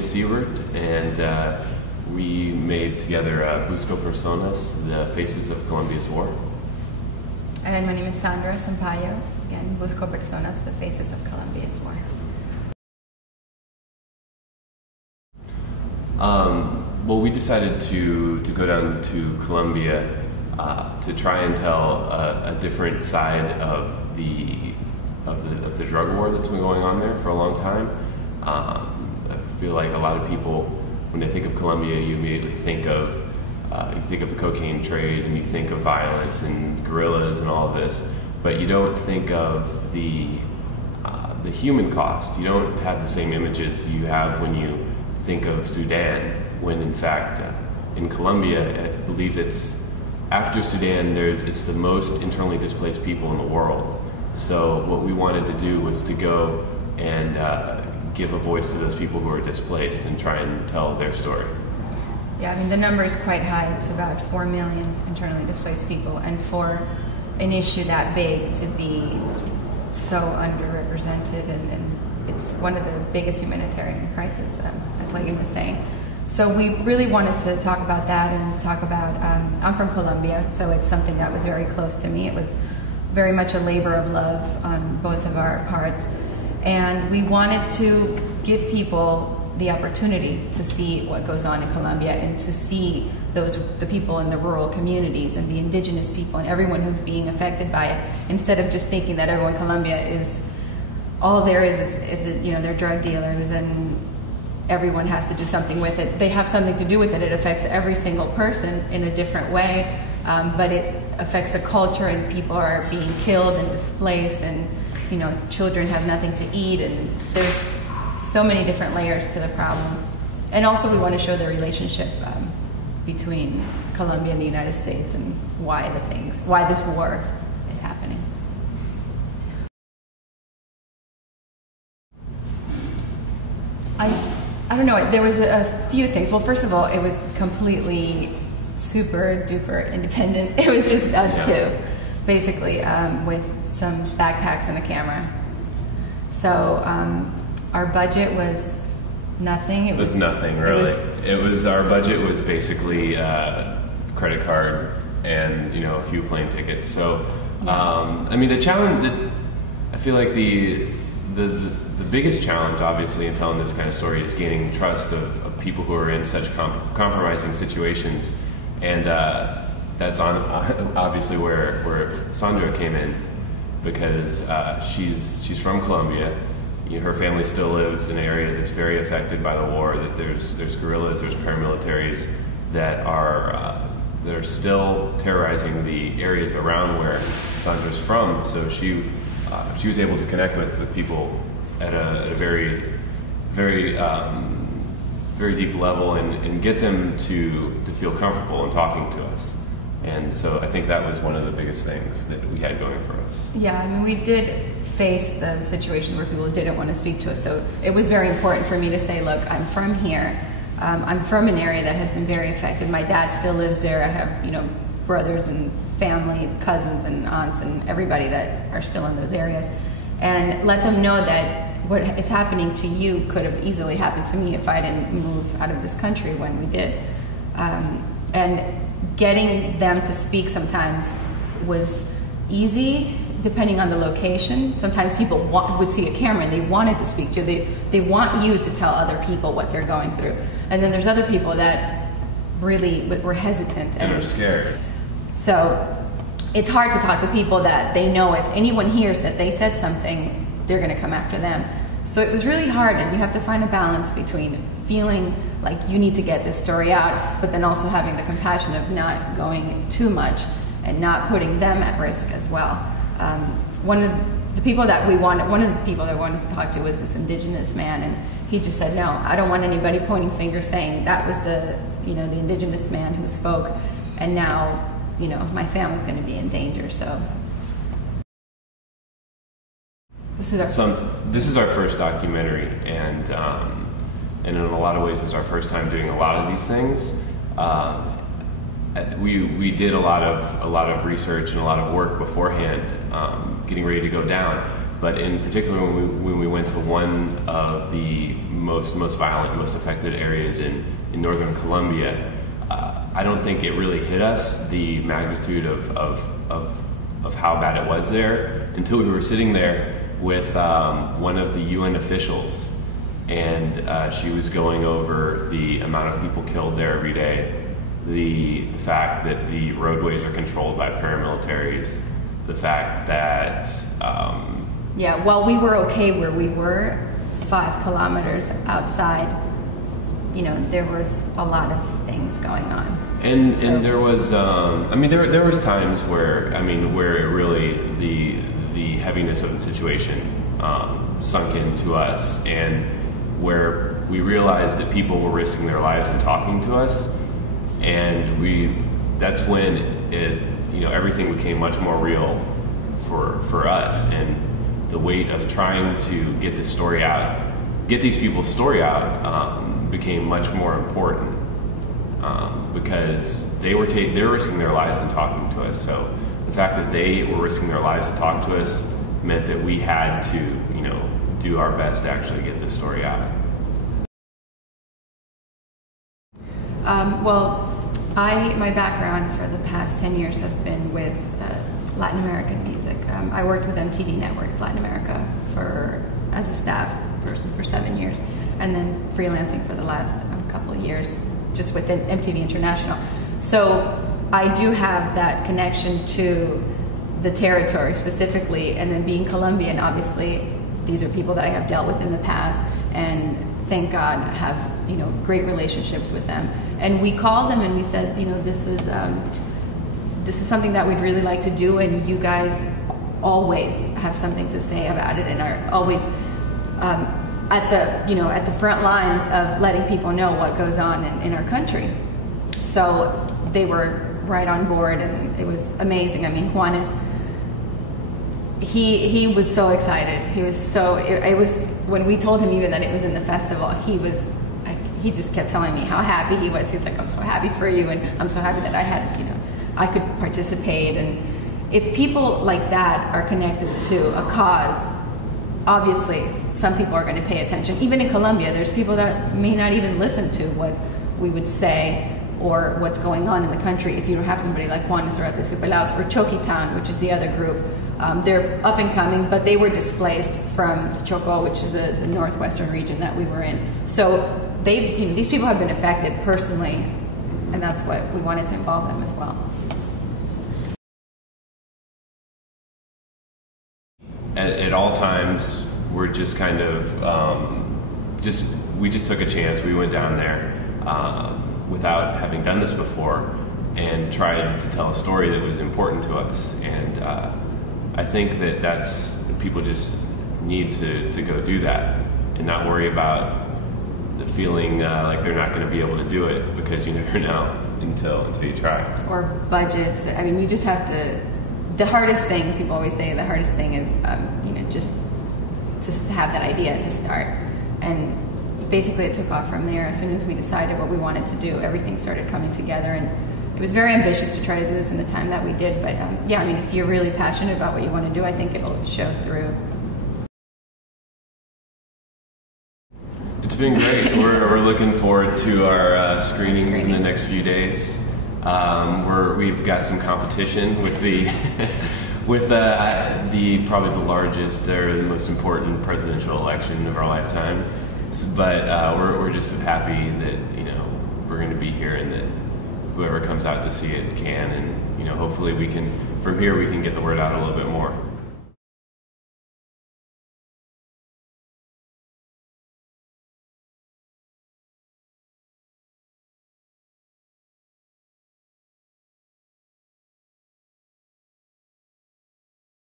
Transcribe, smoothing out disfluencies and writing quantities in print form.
Siewert, and we made together Busco Personas, the Faces of Colombia's War. And my name is Sandra Sampaio, again, Busco Personas, the Faces of Colombia's War. Well, we decided to go down to Colombia to try and tell a different side of the drug war that's been going on there for a long time. I feel like a lot of people, when they think of Colombia, you immediately think of the cocaine trade, and you think of violence and guerrillas and all of this, but you don't think of the human cost. You don't have the same images you have when you think of Sudan, when in fact in Colombia, I believe it's after Sudan, it's the most internally displaced people in the world. So what we wanted to do was to go and give a voice to those people who are displaced and try and tell their story. Yeah, I mean, the number is quite high. It's about 4 million internally displaced people, and for an issue that big to be so underrepresented, and it's one of the biggest humanitarian crises, as Megan was saying. So we really wanted to talk about that and talk about, I'm from Colombia, so it's something that was very close to me. It was very much a labor of love on both of our parts. And we wanted to give people the opportunity to see what goes on in Colombia and to see the people in the rural communities and the indigenous people and everyone who's being affected by it, instead of just thinking that everyone in Colombia is, all there is they're drug dealers and everyone has to do something with it. They have something to do with it. It affects every single person in a different way, but it affects the culture, and people are being killed and displaced, and children have nothing to eat, and there's so many different layers to the problem. And also we want to show the relationship between Colombia and the United States, and why this war is happening. I don't know, there was a few things. Well, first of all, it was completely super duper independent. It was just us two, basically, with some backpacks and a camera. So our budget was nothing. It was nothing, really. Our budget was basically credit card and a few plane tickets. So I mean, the challenge, I feel like the biggest challenge, obviously, in telling this kind of story is gaining trust of people who are in such compromising situations, and that's obviously where Sandra came in, because she's from Colombia. Her family still lives in an area that's very affected by the war. That there's guerrillas, there's paramilitaries that are still terrorizing the areas around where Sandra's from. So she was able to connect with people at a very deep level, and get them to feel comfortable in talking to us. And so I think that was one of the biggest things that we had going for us. Yeah, I mean, we did face the situations where people didn't want to speak to us, so it was very important for me to say, look, I'm from here. I'm from an area that has been very affected. My dad still lives there. I have, brothers and family, cousins and aunts and everybody that are still in those areas. And let them know that what is happening to you could have easily happened to me if I didn't move out of this country when we did. And getting them to speak sometimes was easy, depending on the location. Sometimes people would see a camera and they wanted to speak to you. They want you to tell other people what they're going through. And then there's other people that really were hesitant. And are scared. So it's hard to talk to people that they know if anyone hears that they said something, they're going to come after them. So it was really hard, and you have to find a balance between feeling like you need to get this story out, but then also having the compassion of not going too much and not putting them at risk as well. One of the people that we wanted to talk to was this indigenous man, and he just said, no, I don't want anybody pointing fingers saying that was the indigenous man who spoke, and now, my family's going to be in danger. So this is our first documentary, and in a lot of ways it was our first time doing a lot of these things. We did a lot of research and a lot of work beforehand, getting ready to go down, But in particular, when we went to one of the most violent, most affected areas in northern Colombia, I don't think it really hit us, the magnitude of how bad it was there, until we were sitting there with one of the UN officials, and she was going over the amount of people killed there every day, the fact that the roadways are controlled by paramilitaries, the fact that yeah, while we were okay where we were, 5 kilometers outside, you know, there was a lot of things going on. And there was, I mean, there was times where, I mean, where it really, the heaviness of the situation sunk into us, and where we realized that people were risking their lives and talking to us, and that's when it, you know, everything became much more real for us, and the weight of trying to get this story out, get these people's story out, became much more important, because they were risking their lives and talking to us. So the fact that they were risking their lives to talk to us meant that we had to, you know, do our best to actually get this story out. Well, my background for the past 10 years has been with Latin American music. I worked with MTV Networks Latin America as a staff person for 7 years, and then freelancing for the last couple of years just with MTV International. So I do have that connection to the territory specifically, and then being Colombian, obviously these are people that I have dealt with in the past, and thank God have, you know, great relationships with them. And we called them and we said, you know, this is something that we'd really like to do, and you guys always have something to say about it, and are always at the front lines of letting people know what goes on in our country. So they were right on board, and it was amazing. I mean, Juan he was so excited. He was so, it was, when we told him even that it was in the festival, he just kept telling me how happy he was. He's like, I'm so happy for you, and I'm so happy that I had, you know, I could participate. And if people like that are connected to a cause, obviously some people are going to pay attention. Even in Colombia, there's people that may not even listen to what we would say or what's going on in the country if you don't have somebody like Juan or Choqui Town, which is the other group. They're up and coming, but they were displaced from Chocó, which is the northwestern region that we were in. So these people have been affected personally, and that's what we wanted to involve them as well. At all times, we're just kind of, we just took a chance. We went down there without having done this before, and tried to tell a story that was important to us. And I think that's, people just need to go do that and not worry about feeling like they're not going to be able to do it, because you never know until you try. Or budgets. I mean, you just have to. The hardest thing, people always say, the hardest thing is, you know, just to have that idea to start. And basically it took off from there. As soon as we decided what we wanted to do, everything started coming together. And it was very ambitious to try to do this in the time that we did. But yeah, I mean, if you're really passionate about what you want to do, I think it'll show through. It's been great. We're looking forward to our screenings in the next few days. We've got some competition with probably the largest or the most important presidential election of our lifetime. But we're just happy that, you know, we're going to be here, and that whoever comes out to see it can, and, you know, hopefully from here we can get the word out a little bit more.